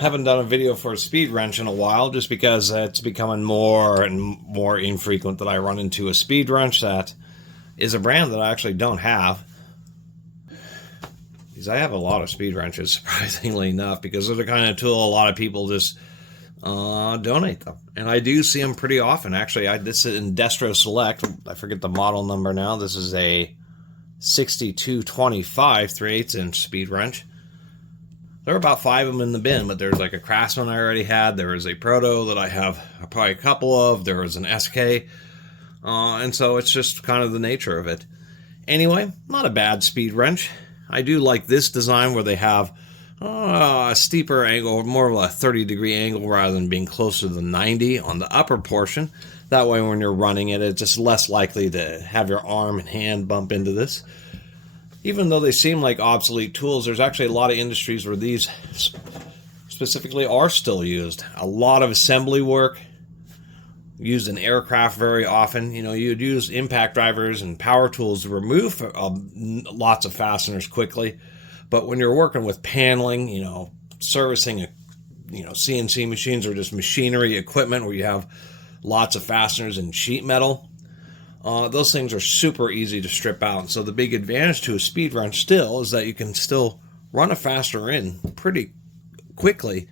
haven't done a video for a speed wrench in a while, just because it's becoming more and more infrequent that I run into a speed wrench that is a brand that I actually don't have. Because I have a lot of speed wrenches, surprisingly enough, because they're the kind of tool a lot of people just donate them. And I do see them pretty often. Actually, this is Indestro Select. I forget the model number now. This is a 6225 3/8 inch speed wrench. There are about 5 of them in the bin, but there's like a Craftsman I already had. There is a Proto that I have probably a couple of. There was an SK. And so it's just kind of the nature of it. Anyway, not a bad speed wrench. I do like this design where they have a steeper angle, more of a 30-degree angle rather than being closer to the 90 on the upper portion. That way when you're running it, it's just less likely to have your arm and hand bump into this. Even though they seem like obsolete tools, there's actually a lot of industries where these specifically are still used. A lot of assembly work, used in aircraft very often. You know, you'd use impact drivers and power tools to remove lots of fasteners quickly. But when you're working with paneling, you know, servicing, CNC machines or just machinery equipment where you have lots of fasteners and sheet metal, those things are super easy to strip out. And so the big advantage to a speed wrench still is that you can still run a fastener in pretty quickly,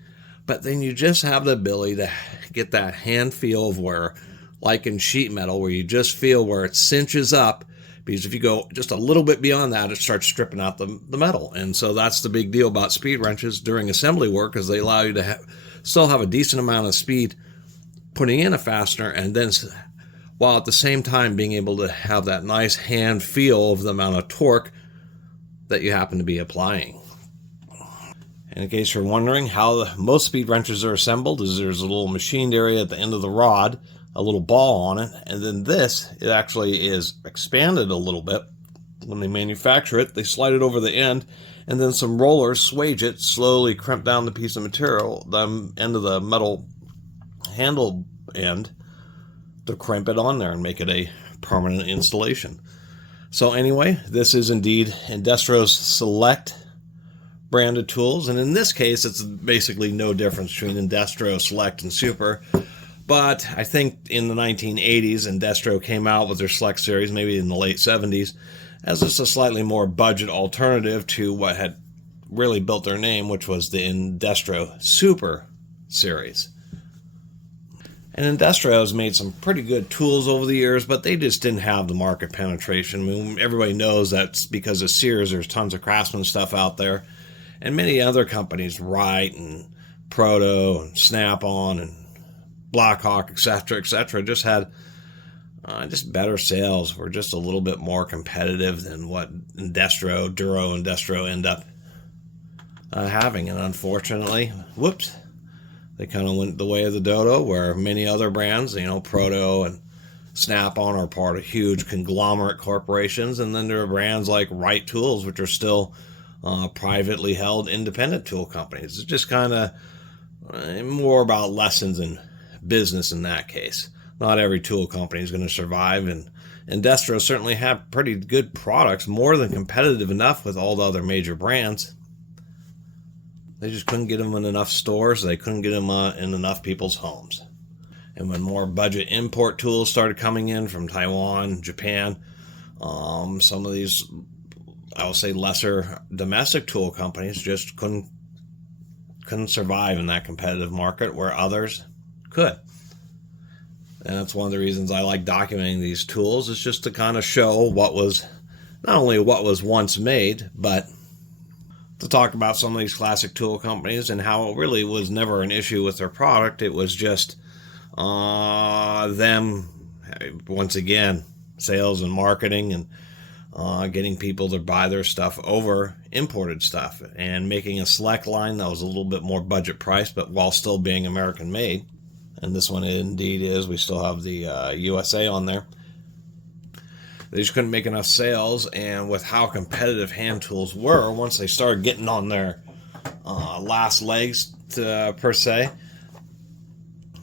but then you just have the ability to get that hand feel of where, like in sheet metal, where you just feel where it cinches up, because if you go just a little bit beyond that, it starts stripping out the metal. And so that's the big deal about speed wrenches during assembly work, is they allow you to still have a decent amount of speed putting in a fastener, and then while at the same time being able to have that nice hand feel of the amount of torque that you happen to be applying. And in case you're wondering how most speed wrenches are assembled, is there's a little machined area at the end of the rod, a little ball on it, and then it actually is expanded a little bit. When they manufacture it, they slide it over the end, and then some rollers swage it, slowly crimp down the piece of material, the end of the metal handle end, to crimp it on there and make it a permanent installation. So anyway, this is indeed Indestro's Select branded tools, and in this case it's basically no difference between Indestro, Select, and Super. But I think in the 1980s Indestro came out with their Select series, maybe in the late 70s, as just a slightly more budget alternative to what had really built their name, which was the Indestro Super series. And Indestro has made some pretty good tools over the years, but they just didn't have the market penetration. I mean, everybody knows that's because of Sears. There's tons of Craftsman stuff out there. And many other companies, Wright and Proto and Snap-on and Blackhawk, etc., just had just better sales. Were just a little bit more competitive than what Indestro, Duro Indestro end up having. And unfortunately, they kind of went the way of the dodo, where many other brands, Proto and Snap-on are part of huge conglomerate corporations, and then there are brands like Wright Tools, which are still privately held independent tool companies. It's just kind of more about lessons in business in that case. Not every tool company is going to survive, and Indestro certainly have pretty good products, more than competitive enough with all the other major brands. They just couldn't get them in enough stores. They couldn't get them in enough people's homes. And when more budget import tools started coming in from Taiwan, Japan, some of these, I will say, lesser domestic tool companies just couldn't survive in that competitive market where others could. And that's one of the reasons I like documenting these tools, is just to kind of show what was, not only what was once made, but to talk about some of these classic tool companies and how it really was never an issue with their product. It was just them, once again, sales and marketing, and getting people to buy their stuff over imported stuff, and making a Select line that was a little bit more budget priced, but while still being American made. And this one indeed is. We still have the USA on there. They just couldn't make enough sales, and with how competitive hand tools were, once they started getting on their last legs, per se,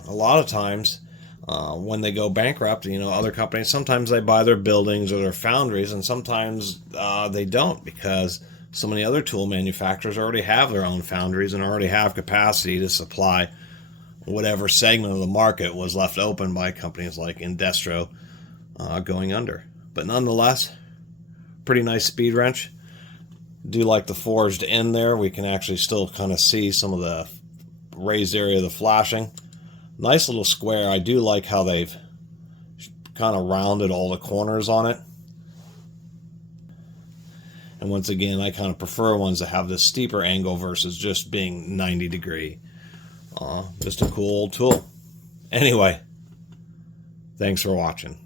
a lot of times when they go bankrupt, other companies, sometimes they buy their buildings or their foundries, and sometimes they don't, because so many other tool manufacturers already have their own foundries and already have capacity to supply whatever segment of the market was left open by companies like Indestro going under. But nonetheless, pretty nice speed wrench. Do like the forged end there. We can actually still kind of see some of the raised area of the flashing. Nice little square. I do like how they've kind of rounded all the corners on it. And once again, I kind of prefer ones that have this steeper angle versus just being 90 degree. Just a cool old tool. Anyway, thanks for watching.